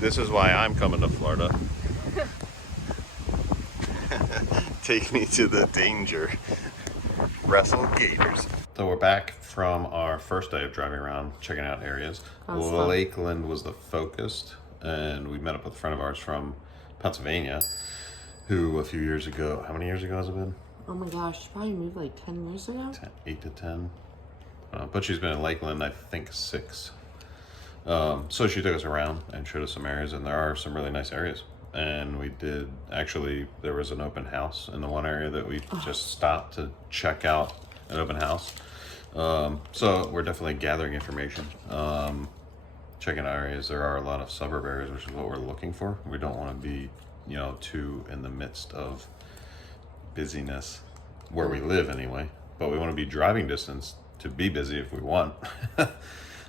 This is why I'm coming to Florida. Take me to the danger. Wrestle gators. So we're back from our first day of driving around, checking out areas. Lakeland was the focus, and we met up with a friend of ours from Pennsylvania, who a few years ago, how many years ago has it been? Oh my gosh, probably moved like 10 years ago? 8 to 10. But she's been in Lakeland, I think 6. So she took us around and showed us some areas, and there are some really nice areas. And we did, actually, there was an open house in the one area that we just stopped to check out an open house. So we're definitely gathering information, checking out areas. There are a lot of suburb areas, which is what we're looking for. We don't want to be, too in the midst of busyness where we live anyway, but we want to be driving distance to be busy if we want.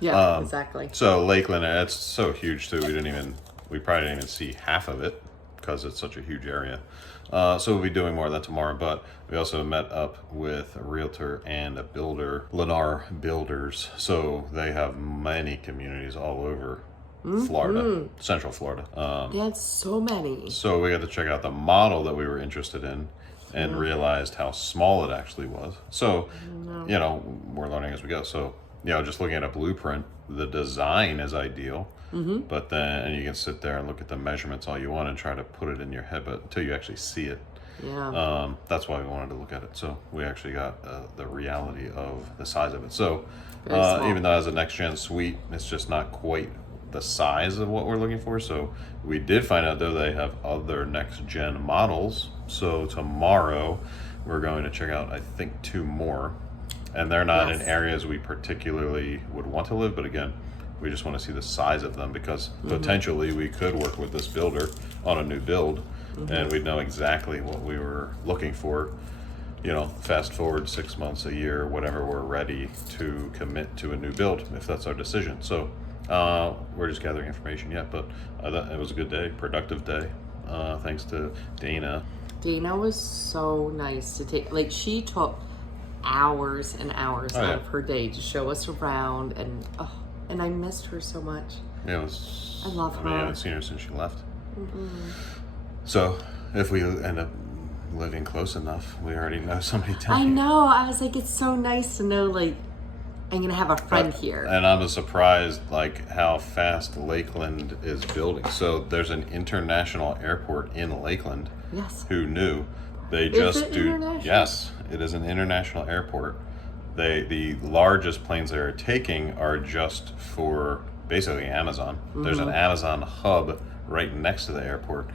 Yeah, exactly. So Lakeland, it's so huge too. We probably didn't even see half of it because it's such a huge area. So we'll be doing more of that tomorrow, but we also met up with a realtor and a builder, Lennar Builders. So they have many communities all over Florida, Central Florida. That's so many. So we got to check out the model that we were interested in and realized how small it actually was. So, we're learning as we go. So, just looking at a blueprint, the design is ideal, but then you can sit there and look at the measurements all you want and try to put it in your head, but until you actually see it, that's why we wanted to look at it. So we actually got the reality of the size of it. So even though as a next gen suite, it's just not quite the size of what we're looking for. So we did find out though they have other next gen models. So tomorrow we're going to check out, I think, 2 more. And they're not in areas we particularly would want to live, but again, we just want to see the size of them because potentially we could work with this builder on a new build and we'd know exactly what we were looking for. Fast forward 6 months, a year, whatever, we're ready to commit to a new build if that's our decision. So we're just gathering information yet, but it was a good day, productive day. Thanks to Dana. Dana was so nice to take, she took hours and hours out of her day to show us around, and I missed her so much. Yeah, I love her. I haven't seen her since she left. So if we end up living close enough, we already know somebody. I know. I was like, it's so nice to know, I'm gonna have a friend here. And I was surprised, how fast Lakeland is building. So there's an international airport in Lakeland. Yes. Who knew? They just do. Yes, it is an international airport. The largest planes they are taking are just for basically Amazon. There's an Amazon hub right next to the airport.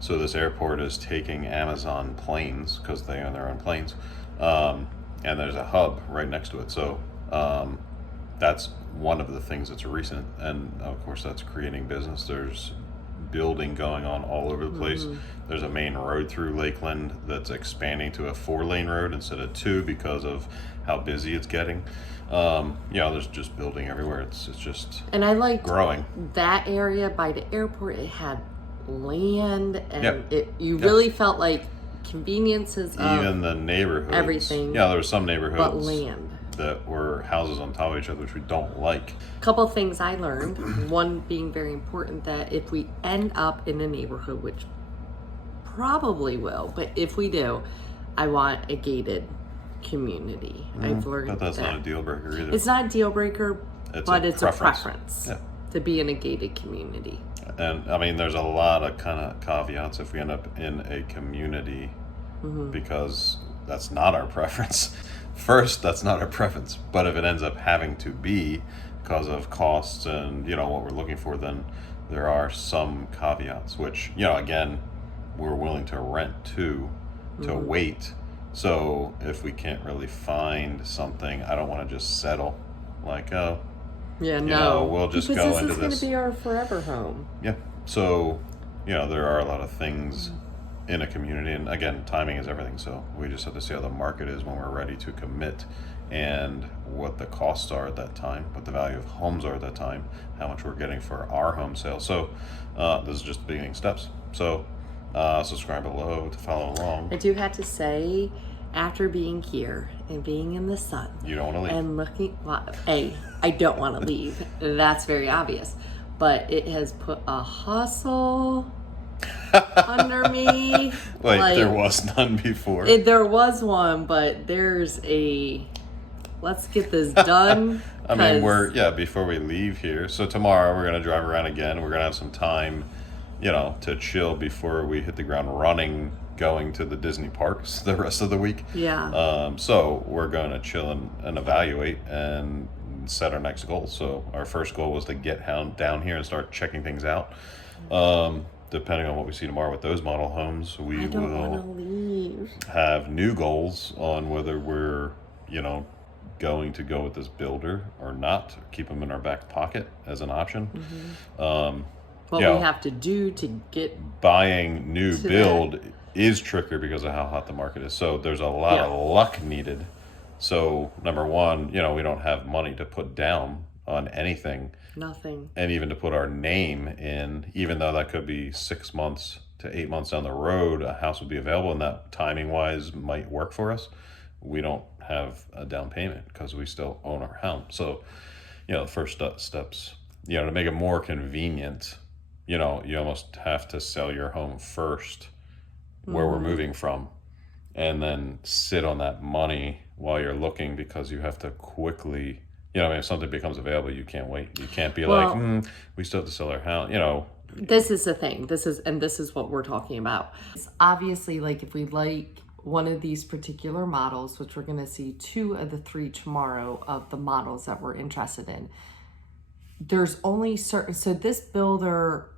So this airport is taking Amazon planes because they own their own planes. And there's a hub right next to it. So that's one of the things that's recent. And of course that's creating business. There's building going on all over the place. There's a main road through Lakeland that's expanding to a 4-lane road instead of 2 because of how busy it's getting. There's just building everywhere. It's just and I liked growing. That area by the airport. It had land, and you really felt like conveniences. Even the neighborhoods, everything. Yeah, there were some neighborhoods, but land that were houses on top of each other, which we don't like. Couple things I learned. One being very important, that if we end up in a neighborhood, which probably will, but if we do, I want a gated community. I've learned but that's not a deal breaker either. It's not a deal breaker, but it's a preference to be in a gated community. And there's a lot of kind of caveats if we end up in a community because that's not our preference. First, that's not our preference, but if it ends up having to be because of costs and what we're looking for, then there are some caveats, which again, we're willing to rent to wait. So if we can't really find something, I don't want to just settle we'll just go into this. Because this is going to be our forever home. Yeah. So there are a lot of things in a community, and again, timing is everything. So we just have to see how the market is when we're ready to commit, and what the costs are at that time, what the value of homes are at that time, how much we're getting for our home sale. So this is just the beginning steps. So subscribe below to follow along. I do have to say, after being here and being in the sun, you don't want to leave. And looking, I don't want to leave. That's very obvious. but it has put a hustle under me. Like there was none before. There was one, but there's a let's get this done. I mean, before we leave here. So tomorrow we're going to drive around again. We're going to have some time, to chill before we hit the ground running, going to the Disney parks the rest of the week. Yeah. So we're going to chill and evaluate and set our next goal. So our first goal was to get down here and start checking things out. Depending on what we see tomorrow with those model homes, we will have new goals on whether we're, going to go with this builder or not. Keep them in our back pocket as an option. What we have to do to get buying new build is trickier because of how hot the market is. So there's a lot of luck needed. So number one, we don't have money to put down on anything. Nothing. And even to put our name in, even though that could be 6 months to 8 months down the road, a house would be available and that timing wise might work for us. We don't have a down payment because we still own our home. So, the first steps, to make it more convenient, you almost have to sell your home first where we're moving from and then sit on that money while you're looking, because you have to quickly, if something becomes available, you can't wait. You can't be we still have to sell our house, This is the thing. This is what we're talking about. It's obviously, like, if we like one of these particular models, which we're going to see 2 of the 3 tomorrow of the models that we're interested in, there's only certain, so this builder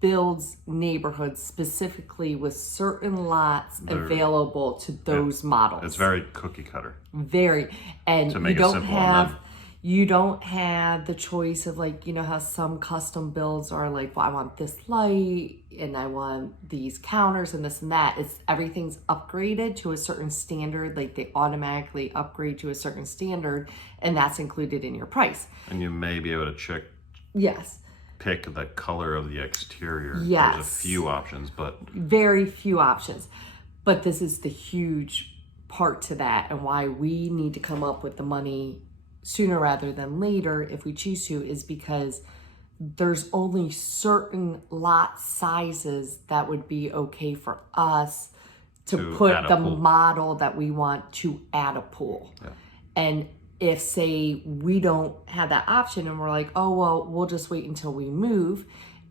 builds neighborhoods specifically with certain lots available to those models. It's very cookie cutter. Very. And to make it simple you don't have the choice of, like, how some custom builds are like, well, I want this light and I want these counters and this and that. Everything's upgraded to a certain standard. Like, they automatically upgrade to a certain standard, and that's included in your price. And you may be able to pick the color of the exterior. Yes. There's a few options, but very few options. But this is the huge part to that, and why we need to come up with the money sooner rather than later, if we choose to, is because there's only certain lot sizes that would be okay for us to put the model that we want to add a pool. Yeah. And if, say, we don't have that option and we're like, oh, well, we'll just wait until we move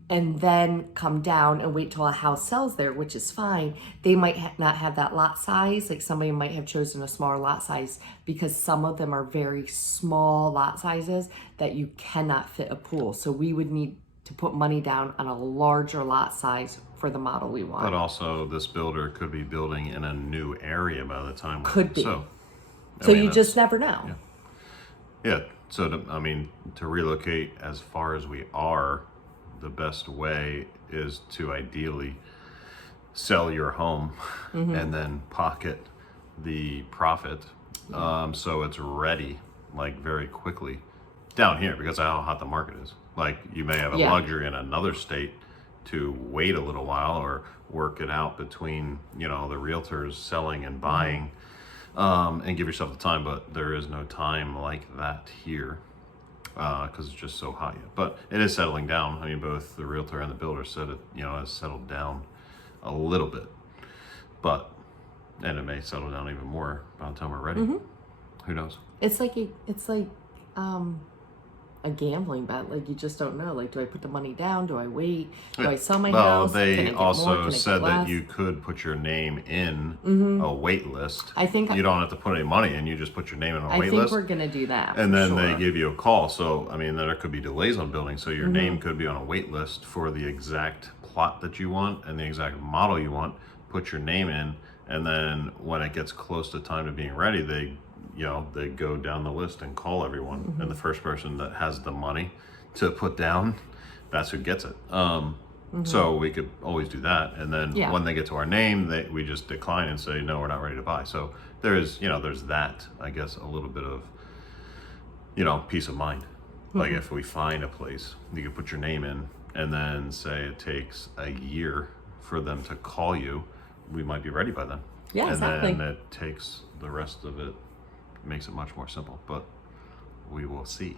and then come down and wait till a house sells there, which is fine. They might not have that lot size. Like, somebody might have chosen a smaller lot size because some of them are very small lot sizes that you cannot fit a pool. So we would need to put money down on a larger lot size for the model we want. But also, this builder could be building in a new area by the time. Could be. So you just never know. Yeah. So, to relocate as far as we are, the best way is to ideally sell your home and then pocket the profit, so it's ready, like, very quickly down here, because of how hot the market is. Like, you may have a luxury in another state to wait a little while or work it out between, the realtors selling and buying, and give yourself the time, but there is no time like that here. Because it's just so hot yet. But it is settling down. Both the realtor and the builder said it, has settled down a little bit. And it may settle down even more by the time we're ready. Who knows? It's like a gambling bet. Like, you just don't know. Like, do I put the money down? Do I wait? Do I sell my house? They also said that you could put your name in a wait list. I think you don't have to put any money in. You just put your name in a wait list. I think we're going to do that. And then they give you a call. So, there could be delays on building. So your name could be on a wait list for the exact plot that you want and the exact model you want. Put your name in. And then when it gets close to time to being ready, they go down the list and call everyone. And the first person that has the money to put down, that's who gets it. So we could always do that. And then when they get to our name, we just decline and say, no, we're not ready to buy. So there's that, I guess, a little bit of, peace of mind. Like, if we find a place, you can put your name in and then say it takes a year for them to call you, we might be ready by then. Yeah, and exactly. then it takes the rest of it, makes it much more simple, but we will see.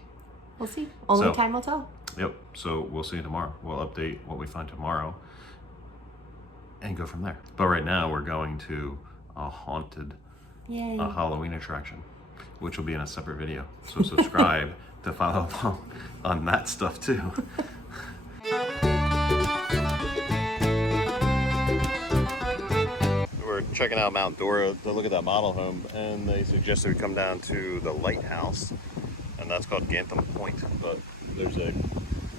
We'll see. Only So- time will tell. Yep. So we'll see you tomorrow. We'll update what we find tomorrow and go from there. But right now we're going to a haunted Yay. Halloween attraction, which will be in a separate video. So subscribe to follow along on that stuff too. We're checking out Mount Dora to look at that model home, and they suggested we come down to the lighthouse, and that's called Gantham Point. But there's a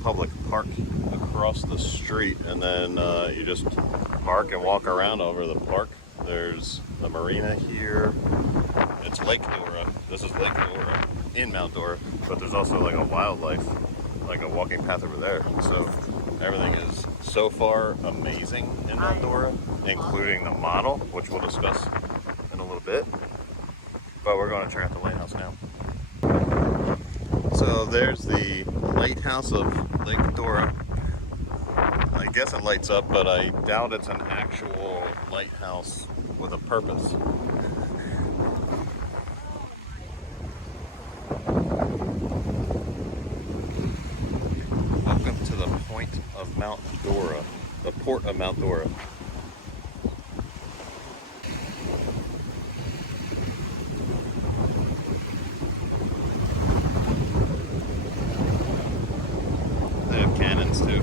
public park across the street, and then you just park and walk around over the park. There's the marina here. It's Lake Dora. This is Lake Dora in Mount Dora, but there's also like a wildlife, like a walking path over there. So everything is so far amazing in Mount Dora, including the model, which we'll discuss in a little bit. But we're going to check out the lighthouse now. So there's the lighthouse of Lake Dora. I guess it lights up, but I doubt it's an actual lighthouse with a purpose. Welcome to the point of Mount Dora, the port of Mount Dora. They have cannons too.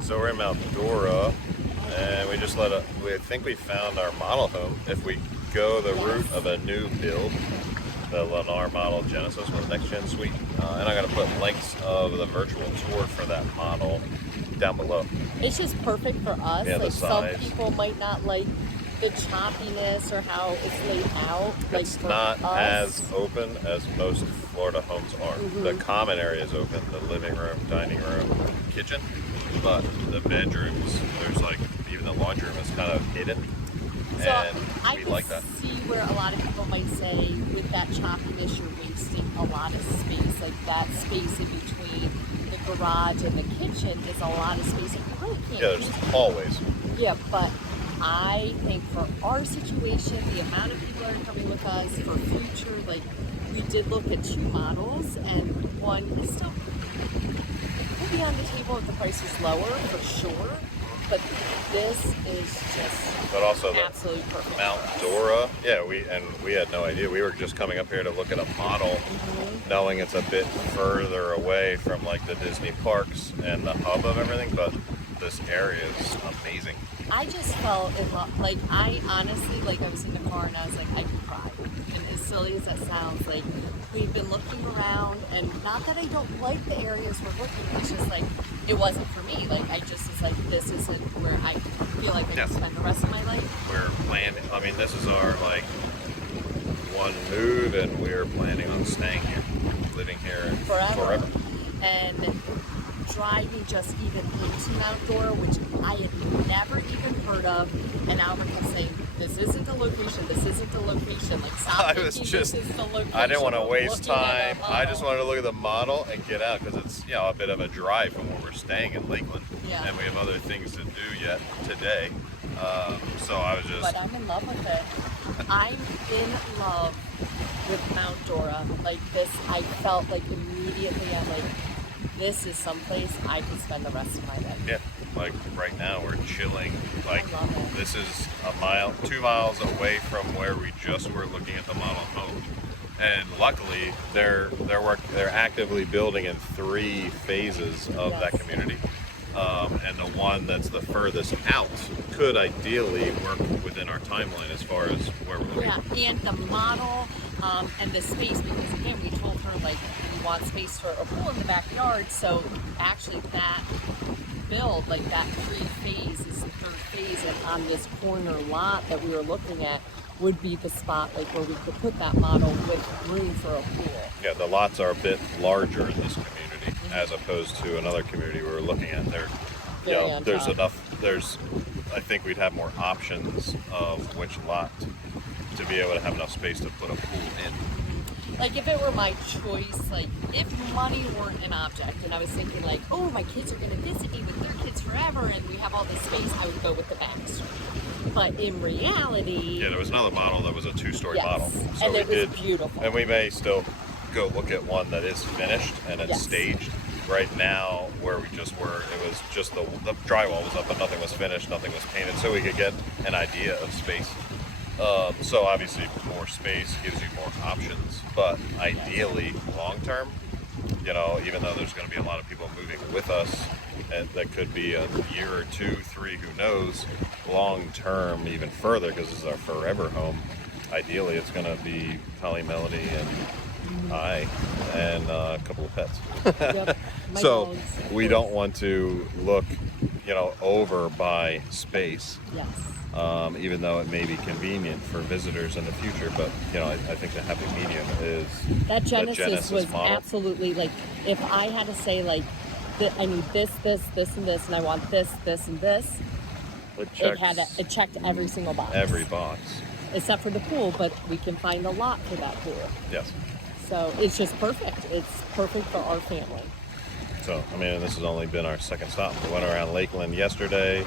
So we're in Mount Dora, and we think we found our model home. If we go the route of a new build, the Lennar model Genesis with next gen suite, and I'm gonna put links of the virtual tour for that model down below. It's just perfect for us. Yeah, the like some size. people might not like the choppiness or how it's laid out. Like It's for not us, as open as most Florida homes are. The common area is open, the living room, dining room, kitchen, but the bedrooms, there's like, even the laundry room is kind of hidden, So and I we can like that. see where a lot of people might say with that choppiness you're wasting a lot of space. Like that space in between the garage and the kitchen is a lot of space. You really can't Yeah, use. there's hallways. Yeah, but I think for our situation, the amount of people that are coming with us for future, like we did look at 2 models, and one is still could be on the table if the price is lower for sure. But this is just But also the absolutely perfect. Mount for us. Dora, yeah, we had no idea. We were just coming up here to look at a model, knowing it's a bit further away from like the Disney parks and the hub of everything, but this area is amazing. I just felt in love. Like I honestly, like I was in the car and I was like, I could cry. And as silly as that sounds, like we've been looking around, and not that I don't like the areas we're looking. It's just like it wasn't for me. Like I just was like, this isn't where I feel like I Yeah. can spend the rest of my life. We're planning, I mean, this is our like one move, and we're planning on staying here, living here forever. And driving just even into Mount Dora, which I had never even heard of, and Albert kept saying, "This isn't the location. This isn't the location." Like, stop I thinking was this just, is the location. I didn't want to We're waste looking at a time. I just model. wanted to look at the model and get out, because it's, you know, a bit of a drive from where we're staying in Lakeland. Yeah. And we have other things to do yet today. So I was just, But I'm in love with it. I'm in love with Mount Dora. Like this, I felt like immediately I'm like, this is someplace I could spend the rest of my life. yeah, like right now we're chilling. Like I love it. this is 2 miles away from where we just were looking at the model home. And luckily, they're actively building in 3 phases of that Yes. community. and the one that's the furthest out could ideally work within our timeline as far as where we're looking. Yeah, and the model and the space, because again, we told her like we want space for a pool in the backyard. So actually, that build, like that 3-phase, is the 3rd phase, and on this corner lot that we were looking at would be the spot like where we could put that model with room for a pool. Yeah, the lots are a bit larger in this community as opposed to another community we were looking at. There, you know, there's enough. I think we'd have more options of which lot to be able to have enough space to put a pool in. Like if it were my choice, like if money weren't an object, and I was thinking like, oh, my kids are going to visit me with their kids forever, and we have all this space, I would go with the bachelor. But in reality, yeah, there was another model that was a 2-story model, so and we it was did, beautiful. and we may still go look at one that is finished and it's staged. Right now, where we just were, it was just the drywall was up, but nothing was finished, nothing was painted, so we could get an idea of space. So obviously, more space gives you more options, but ideally, long term, you know, even though there's going to be a lot of people moving with us, and that could be a year or 2, 3, who knows, long term, even further, because this is our forever home. Ideally, it's going to be Holly, Melody, and I, and a couple of pets. Yep. So dogs. we don't want to look, you know, over by space. Yes. Even though it may be convenient for visitors in the future, but you know, I think the happy medium is that Genesis was model. absolutely, like, if I had to say like, I need this, and this, and I want this, and this, it checked every single box. Every box. Except for the pool, but we can find a lot for that pool. Yes. So it's just perfect. It's perfect for our family. So, I mean, this has only been our second stop. We went around Lakeland yesterday.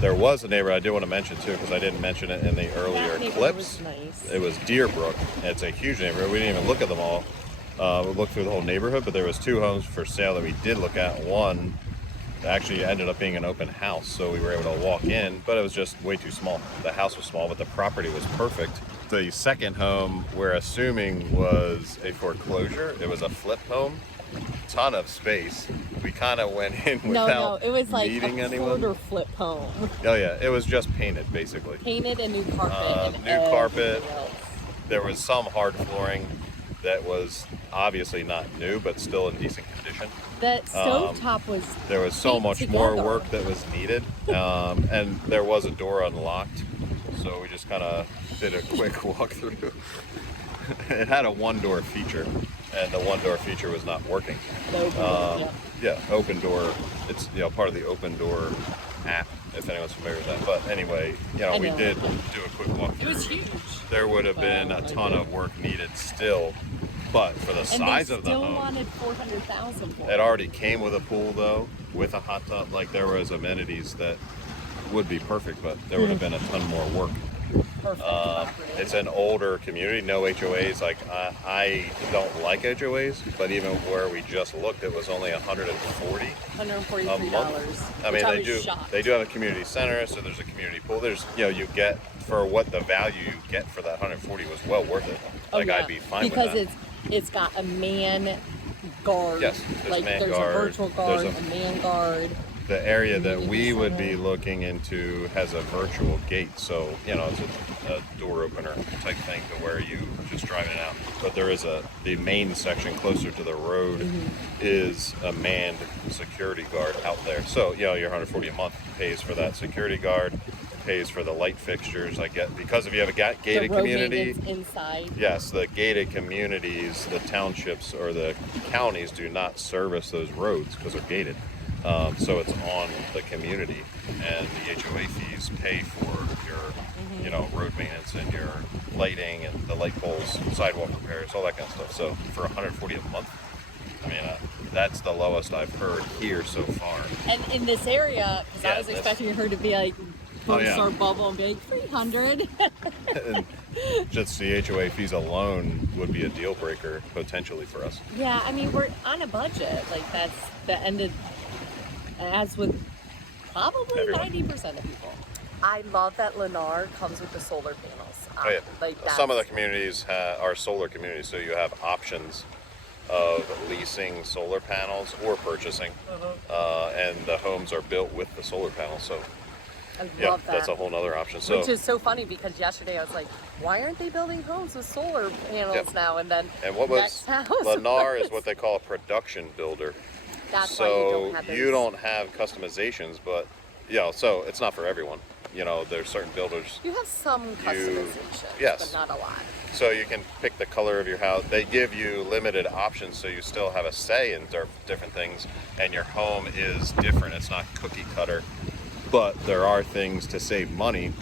There was a neighbor I did want to mention too, because I didn't mention it in the earlier clips. Was nice. It was Deerbrook. It's a huge neighborhood. We didn't even look at them all. We looked through the whole neighborhood, but there was 2 homes for sale that we did look at. One actually ended up being an open house, so we were able to walk in, but it was just way too small. The house was small, but the property was perfect. The second home we're assuming was a foreclosure. It was a flip home. Ton of space. We kind of went in without it was like meeting a anyone. quarter flip home. Oh yeah, it was just painted basically. Painted and new carpet. And new carpet. Else. There was some hard flooring that was obviously not new, but still in decent condition. That stovetop was. There was so much more work that was needed, and there was a door unlocked, so we just kind of did a quick walkthrough. It had a 1-door feature, and the 1-door feature was not working. Yeah, open door. It's, you know, part of the open door app, if anyone's familiar with that. But anyway, you know, we did do a quick walkthrough. It was huge. There would have been a ton of work needed still, but for the size of the home, still wanted $400,000 for it. It already came with a pool though, with a hot tub. Like there was amenities that would be perfect, but there would have been a ton more work. Perfect. It's an older community, no HOAs. Like I don't like HOAs, but even where we just looked, it was only $143 a month. I mean, they do have a community center, so there's a community pool. There's, you know, you get for what the value you get for that 140 was well worth it. Like I'd be fine with that. Because it's got a man guard. Yes, there's a virtual guard, a man guard. The area that we would be looking into has a virtual gate, so you know it's a door opener type thing to where you just driving it out. But there is the main section closer to the road is a manned security guard out there. So you know your 140 a month pays for that security guard, pays for the light fixtures. I get because if you have a gated community inside. Yes, the gated communities, the townships or the counties do not service those roads because they're gated. So it's on the community, and the HOA fees pay for your, you know, road maintenance and your lighting and the light poles, sidewalk repairs, all that kind of stuff. So for $140 a month, I mean, that's the lowest I've heard here so far. And in this area, because I was expecting her to be like, our bubble and be like 300. And just the HOA fees alone would be a deal breaker potentially for us. Yeah, I mean, we're on a budget. Like that's the ended. As with probably 90% of people. I love that Lennar comes with the solar panels. Like some of the communities are solar communities, so you have options of leasing solar panels or purchasing, and the homes are built with the solar panels. So I yeah, love that. that's a whole nother option. So Which is so funny because yesterday I was like, why aren't they building homes with solar panels now? And then and what was next house Lennar was- is what they call a production builder. That's So why you don't have those. you don't have customizations, but so it's not for everyone. There's certain builders. You have some customizations, yes. but not a lot. So you can pick the color of your house. They give you limited options, so you still have a say in different things, and your home is different. It's not cookie cutter, but there are things to save money.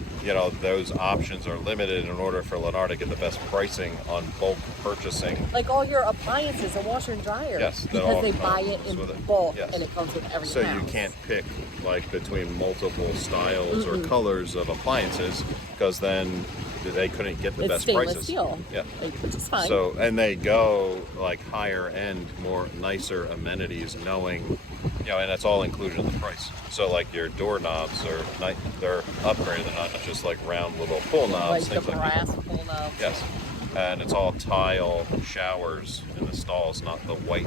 Those options are limited in order for Lennar to get the best pricing on bulk purchasing. Like all your appliances, a washer and dryer. Yes, that because all they buy it comes in with it. bulk, Yes. and it comes with every So house. you can't pick like between multiple styles or colors of appliances, because then they couldn't get the It's best stainless prices. steel. Yeah. Which is fine. So, and they go like higher end, more nicer amenities, knowing, and that's all included in the price. So like your doorknobs they're upgraded. They're not just like round little pull knobs, like the things like that. brass pull knobs. Yes. And it's all tile showers in the stalls, not the white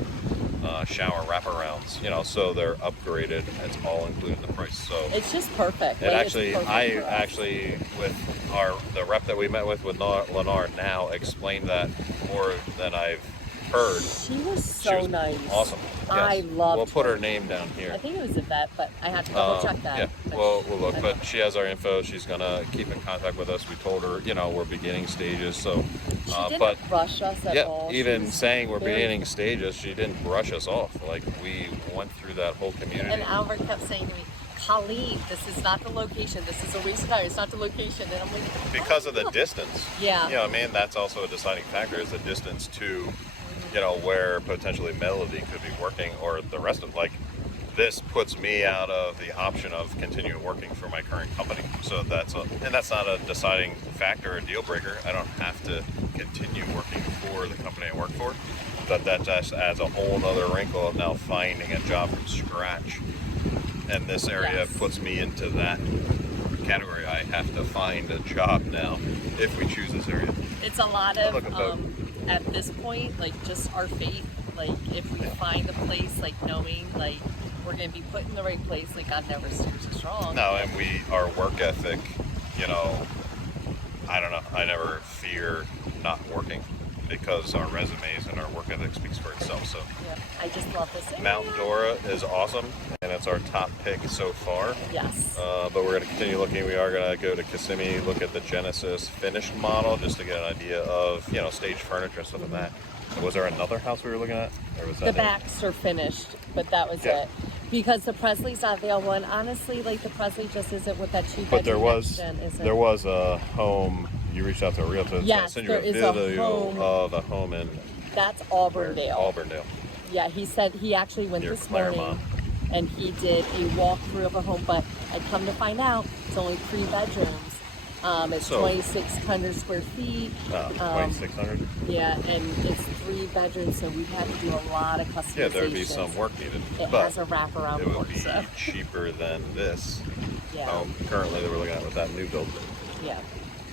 shower wraparounds. So they're upgraded. It's all included in the price. So It's just perfect. and Like, actually, it's perfect I for us. actually, with the rep that we met with Lennar now, explained that more than I've heard. She was She so was nice. Awesome. I Yes. loved We'll put her. her name down here. I think it was Yvette, but I had to double check that. Yeah, But we'll look. I But she has our info. She's gonna keep in contact with us. We told her, we're beginning stages. So, She didn't but rush us at all. She even was saying we're very- beginning stages, she didn't brush us off. Like we went through that whole community. And Albert kept saying to me, Colleen, this is not the location. This is a waste of time. It's not the location. And I'm like, Because of the distance. Yeah. That's also a deciding factor, is the distance to, where potentially Melody could be working, or the rest of, like, this puts me out of the option of continuing working for my current company. So that's not a deciding factor or deal breaker. I don't have to continue working for the company I work for, but that just adds a whole nother wrinkle of now finding a job from scratch. And this area Yes. puts me into that category. I have to find a job now if we choose this area. it's a lot Look at of, that. at this point, like just our fate. Like if we find a place, like knowing, like we're going to be put in the right place, like God never steers us wrong. No, and our work ethic, I don't know. I never fear not working, because our resumes and our work ethic speaks for itself. So Yeah, I just love this area. Mount Dora is awesome, and it's our top pick so far. Yes. But we're going to continue looking. We are going to go to Kissimmee, look at the Genesis finished model, just to get an idea of, staged furniture and stuff like that. Was there another house we were looking at? Or was that The it? backs are finished, but that was Yeah. it. Because the Presley's not available, and honestly, like the Presley just isn't with that two-bedroom But there was isn't. there was a home. You reached out to a realtor. It's gonna Yes, send you a there is a video home. of a home in That's Auburndale. Auburndale. Yeah, he said he actually went Near this Claremont. morning and he did a walkthrough of a home, but I come to find out it's only 3 bedrooms. It's So- 2,600 square feet. 2,600. Yeah, and it's 3 bedrooms, so we'd have to do a lot of customization. Yeah, there'd be some work needed, It but has a wraparound it would porch, be so cheaper than this yeah, home currently that we're looking at with that new build. yeah.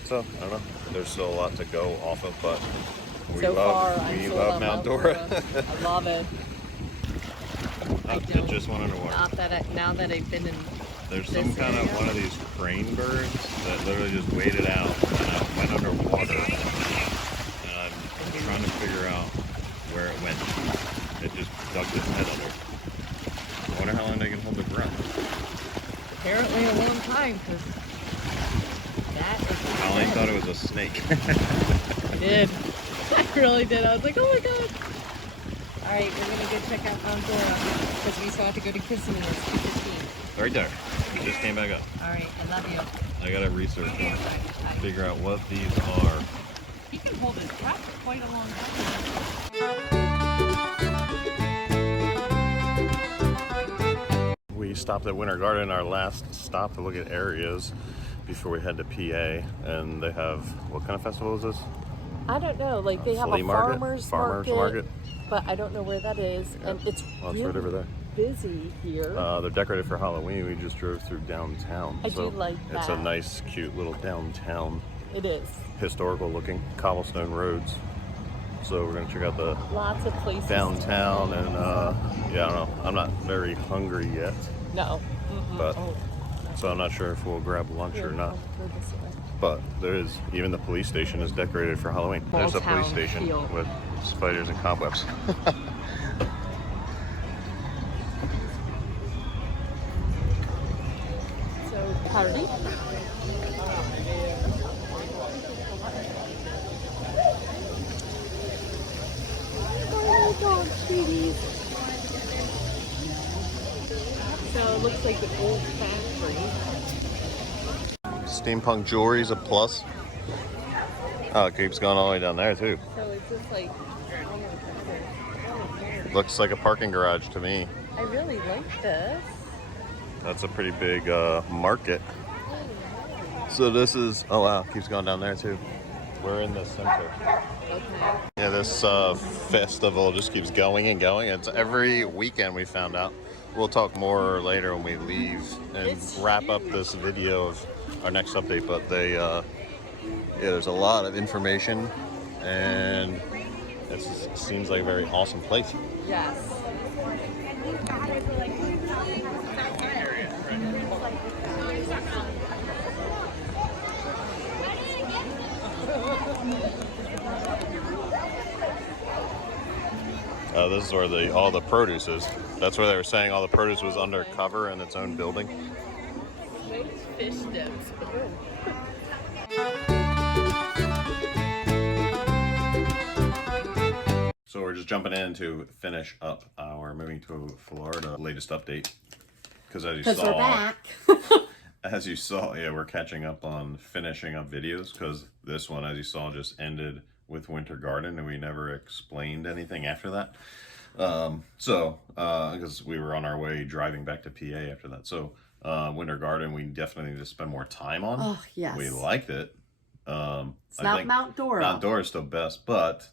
So I don't know. There's still a lot to go off of, but we So far, love I'm we sold love on Mount Dora. I love it. It just went underwater. Not that now that I've been in. There's this some kind area. of one of these crane birds that literally just waited out and went underwater. And I'm trying to figure out where it went. It just dug its head under. I wonder how long they can hold their breath. Apparently a long time, because that is. Colleen thought it was a snake. I did. I really did. I was like, oh my god. All right, we're gonna go check out Mount Dora because we still have to go to Kissimmee. It's 2:15. Right there. It just came back up. All right, I love you. I gotta research them, figure out what these are. He can hold his breath for quite a long time. We stopped at Winter Garden, our last stop to look at areas before we head to PA, and they have, what kind of festival is this? I don't know. Like they have Flea a market? farmer's Farmer's market? but I don't know where that is, Yeah. and it's Well, it's really right over there. busy here. They're decorated for Halloween. We just drove through downtown. I so do like It's a that. nice, cute little downtown, It is. historical looking cobblestone roads. So we're gonna check out the Lots of places. downtown, and yeah, I don't know. I'm not very hungry yet, No. but so I'm not sure if we'll grab lunch or not. But there is, even the police station is decorated for Halloween. There's a police station with spiders and cobwebs. So, party? So it looks like the old factory. Steampunk jewelry's a plus. Oh, it keeps going all the way down there too. So it's just like, Looks like a parking garage to me. I really like this. That's a pretty big market. So this is, oh wow, it keeps going down there too. We're in the center. Okay. Yeah, this festival just keeps going and going. It's every weekend, we found out. We'll talk more later when we leave and wrap up this video of our next update. But they, yeah, there's a lot of information, and it seems like a very awesome place. Yes. This is where all the produce is. That's where they were saying all the produce was undercover in its own building. Fish dips. So we're just jumping in to finish up our moving to Florida latest update. Because as you saw, we're back. as you saw, yeah, we're catching up on finishing up videos, because this one, as you saw, just ended with Winter Garden, and we never explained anything after that. Because we were on our way driving back to PA after that. So Winter Garden, we definitely need to spend more time on. Oh, yes. We liked it. It's not Mount Dora. Mount Dora is still best, but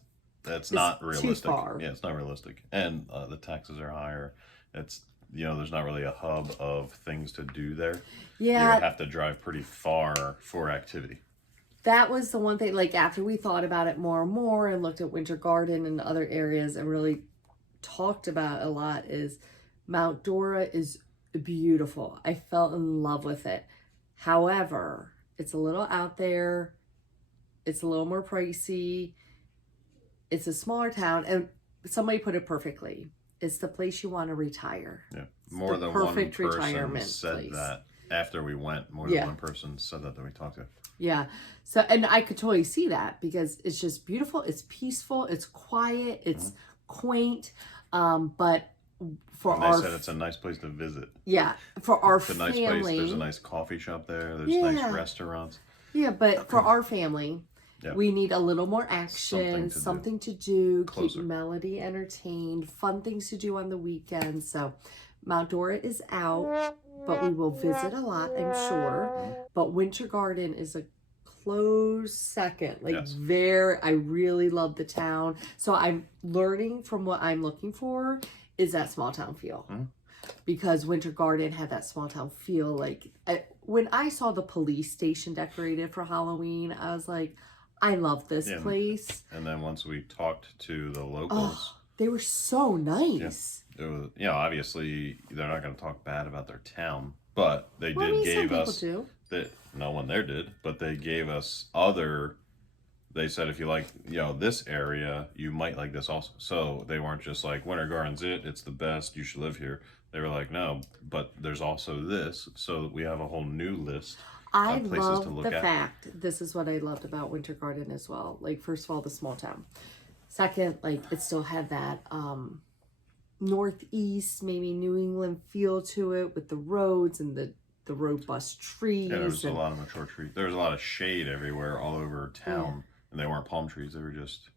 it's not realistic. Too far. Yeah, it's not realistic. And the taxes are higher. It's, there's not really a hub of things to do there. Yeah. You would have to drive pretty far for activity. That was the one thing, like, after we thought about it more and more and looked at Winter Garden and other areas and really talked about it a lot, is Mount Dora is beautiful. I fell in love with it. However, it's a little out there. It's a little more pricey. It's a smaller town, and somebody put it perfectly. It's the place you want to retire. Yeah, more than one person said that after we went. More than one person said that we talked to. Yeah. So, and I could totally see that, because it's just beautiful. It's peaceful. It's quiet. It's quaint. But for they said it's a nice place to visit. Yeah. For our it's a family. Nice place. There's a nice coffee shop there. There's nice restaurants. Yeah. But for our family, we need a little more action, something to do, keep Melody entertained, fun things to do on the weekends. So Mount Dora is out, but we will visit a lot, I'm sure. But Winter Garden is a close second. Like, I really love the town. So I'm learning from what I'm looking for is that small town feel. Because Winter Garden had that small town feel. Like, when I saw the police station decorated for Halloween, I was like, I love this place. And then once we talked to the locals, they were so nice. It was, obviously they're not going to talk bad about their town, but they gave us that. No one there did, but they gave us they said, if you like, this area, you might like this also. So they weren't just like, Winter Garden's it's the best, you should live here. They were like, no, but there's also this. So we have a whole new list. I love the fact, this is what I loved about Winter Garden as well. Like, first of all, the small town. Second, like, it still had that northeast, maybe New England feel to it, with the roads and the robust trees. Yeah, there was a lot of mature trees. There was a lot of shade everywhere, all over town. And they weren't palm trees. They were just,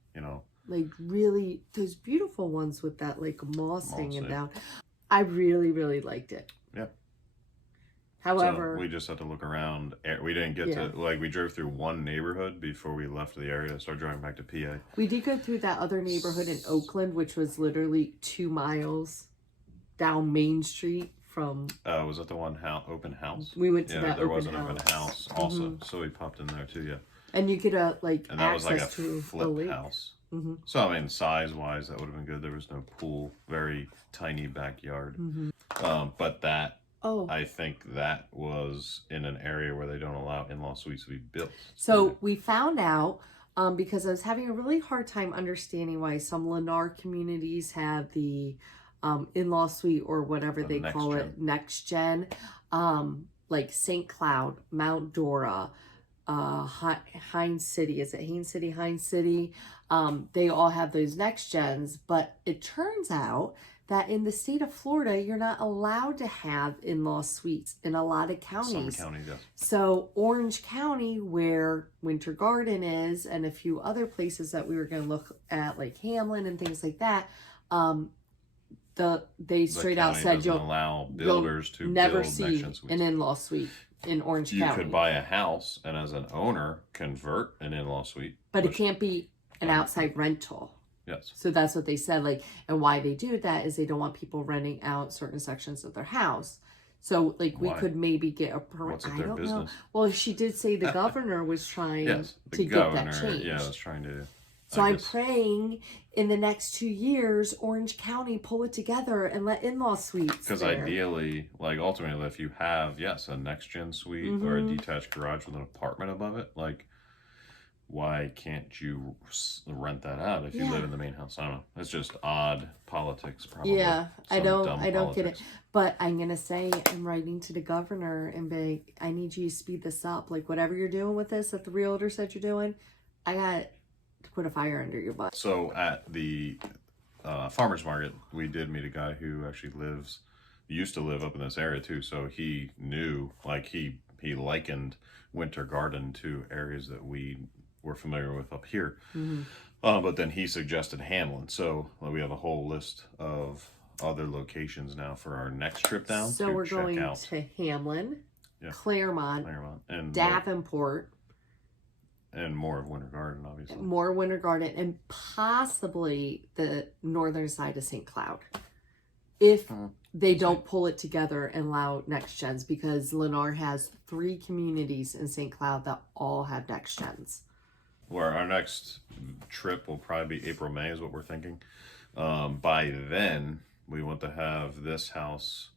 like, really, those beautiful ones with that, like, moss hanging down. I really, really liked it. Yeah. However, so we just had to look around. We didn't get to, like, we drove through one neighborhood before we left the area to start driving back to PA. We did go through that other neighborhood in Oakland, which was literally 2 miles down Main Street from... was that the one open house? We went to that open house. Yeah, there was an open house also. So we popped in there too, And you could, like, and that was like a flip house. Mm-hmm. So I mean, size-wise, that would have been good. There was no pool, very tiny backyard. Mm-hmm. But that, Oh, I think that was in an area where they don't allow in-law suites to be built. so we found out because I was having a really hard time understanding why some Lennar communities have the in-law suite or whatever The they next call gen. it, next gen, like St. Cloud, Mount Dora, Hines City. Is it Haines City, Hines City? They all have those next gens, but it turns out that in the state of Florida, you're not allowed to have in-law suites in a lot of counties. Some counties, yes. So Orange County, where Winter Garden is, and a few other places that we were going to look at, like Hamlin and things like that, they straight out said you'll allow builders to never build see next-gen suites. an in-law suite in Orange You County. could buy a house and as an owner convert an in-law suite. But it can't be an outside rental. Yes. So that's what they said. Like, and why they do that is they don't want people renting out certain sections of their house. So, like, we Why? could maybe get a permit. What's it I their don't know. business? Well, she did say the governor was trying Yes, the to governor, get that changed. yeah, was trying to. So I'm praying in the next 2 years, Orange County pull it together and let in-law suites. Because ideally, like ultimately, if you have a next gen suite or a detached garage with an apartment above it, like why can't you rent that out if you live in the main house? I don't know. It's just odd politics, probably. Yeah, I don't get it. Politics. But I'm gonna say I'm writing to the governor and be, I need you to speed this up. Like whatever you're doing with this that the realtor said you're doing, I got to put a fire under your butt. So at the farmers market, we did meet a guy who actually used to live up in this area too. So he knew, like he likened Winter Garden to areas that we were familiar with up here. But then he suggested Hamlin. So we have a whole list of other locations now for our next trip down. So we're going to Hamlin, Claremont, and Davenport. And more of Winter Garden, obviously. More Winter Garden, and possibly the northern side of St. Cloud. If they don't pull it together and allow next gens, because Lennar has 3 communities in St. Cloud that all have next gens. Where our next trip will probably be April, May is what we're thinking. By then, we want to have this house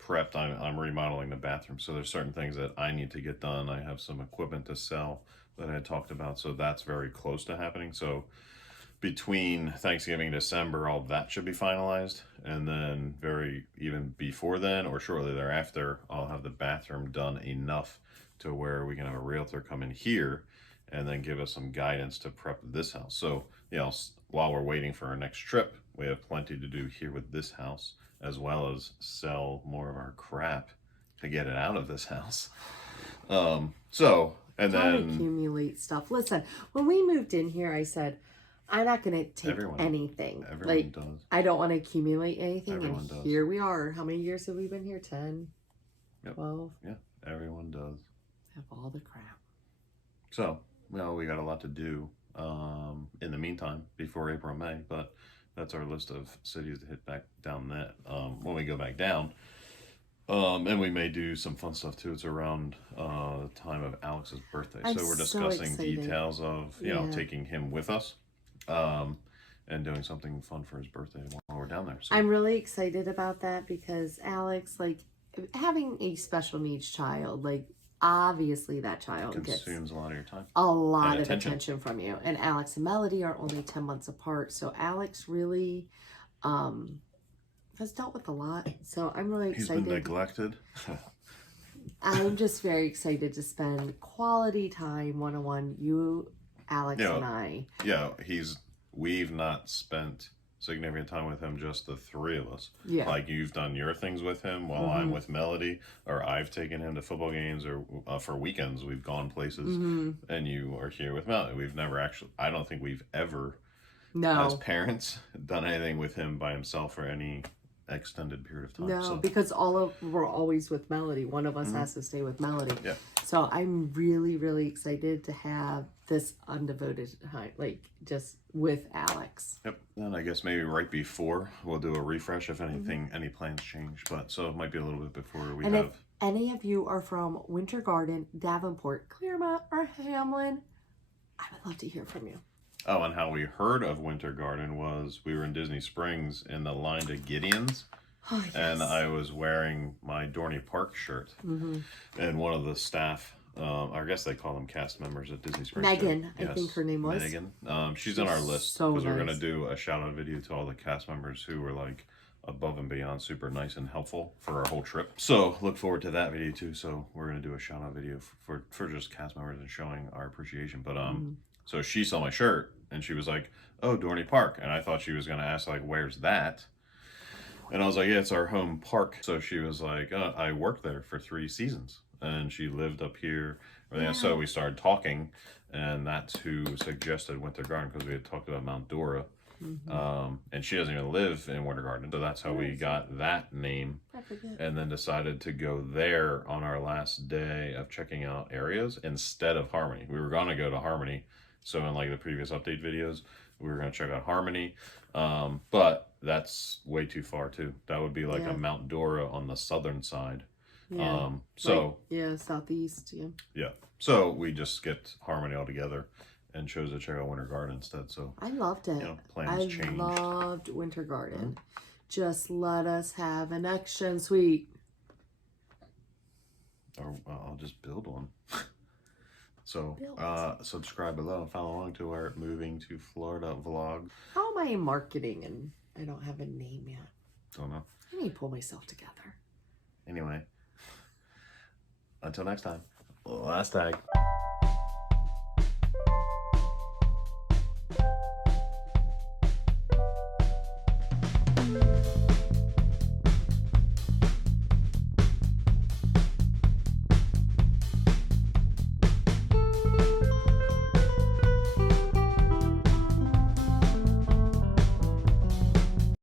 prepped. I'm remodeling the bathroom, so there's certain things that I need to get done. I have some equipment to sell that I had talked about, so that's very close to happening. So between Thanksgiving and December, all that should be finalized, and then even before then or shortly thereafter, I'll have the bathroom done enough to where we can have a realtor come in here and then give us some guidance to prep this house. So while we're waiting for our next trip, we have plenty to do here with this house, as well as sell more of our crap to get it out of this house. And then accumulate stuff. Listen, when we moved in here, I said, I'm not going to take anything. Everyone does. I don't want to accumulate anything. Everyone does. Here we are. How many years have we been here? 10? Yep. 12? Yeah, everyone does. Have all the crap. So, we got a lot to do in the meantime before April, May, but that's our list of cities to hit back down that when we go back down. And we may do some fun stuff too. It's around the time of Alex's birthday. So we're discussing details of, taking him with us and doing something fun for his birthday while we're down there. So I'm really excited about that because Alex, having a special needs child, obviously that child consumes a lot of your time. A lot of attention from you. And Alex and Melody are only 10 months apart. So Alex really has dealt with a lot. So I'm really excited. He's been neglected. I'm just very excited to spend quality time one-on-one, you, Alex, and I. Yeah, we've not spent significant time with him, just the 3 of us. Yeah. Like you've done your things with him while I'm with Melody, or I've taken him to football games, or for weekends we've gone places, and you are here with Melody. We've never actually, I don't think we've ever, as parents, done anything with him by himself for any extended period of time. No, because we're always with Melody. One of us has to stay with Melody. Yeah. So I'm really, really excited to have this undevoted time, just with Alex. Yep. Then I guess maybe right before we'll do a refresh if anything, any plans change. But so it might be a little bit before we have. If any of you are from Winter Garden, Davenport, Claremont, or Hamlin, I would love to hear from you. Oh, and how we heard of Winter Garden was we were in Disney Springs in the line to Gideon's. Oh, yes. And I was wearing my Dorney Park shirt. And one of the staff, I guess they call them cast members at Disney Springs. Megan, I think her name was. Megan. She's on our list so because we're going to nice. do a shout out video to all the cast members who were like above and beyond super nice and helpful for our whole trip. So look forward to that video too. So we're going to do a shout out video for just cast members and showing our appreciation. But so she saw my shirt and she was like, "Oh, Dorney Park," and I thought she was going to ask like, "Where's that?" And I was like, "Yeah, it's our home park." So she was like, "I worked there for 3 seasons." And she lived up here. Yeah. So we started talking, and that's who suggested Winter Garden because we had talked about Mount Dora. And she doesn't even live in Winter Garden. So that's how we got that name. And then decided to go there on our last day of checking out areas instead of Harmony. We were going to go to Harmony. So in like the previous update videos, we were going to check out Harmony. But that's way too far too. That would be like a Mount Dora on the southern side. Yeah. Southeast. Yeah. Yeah. So we just skipped Harmony altogether and chose to check out Winter Garden instead. So I loved it. Plans changed. I loved Winter Garden. Just let us have an action suite. Or I'll just build one. So subscribe below and follow along to our moving to Florida vlog. How am I marketing and I don't have a name yet? Don't know. I need to pull myself together. Anyway, until next time. Last tag.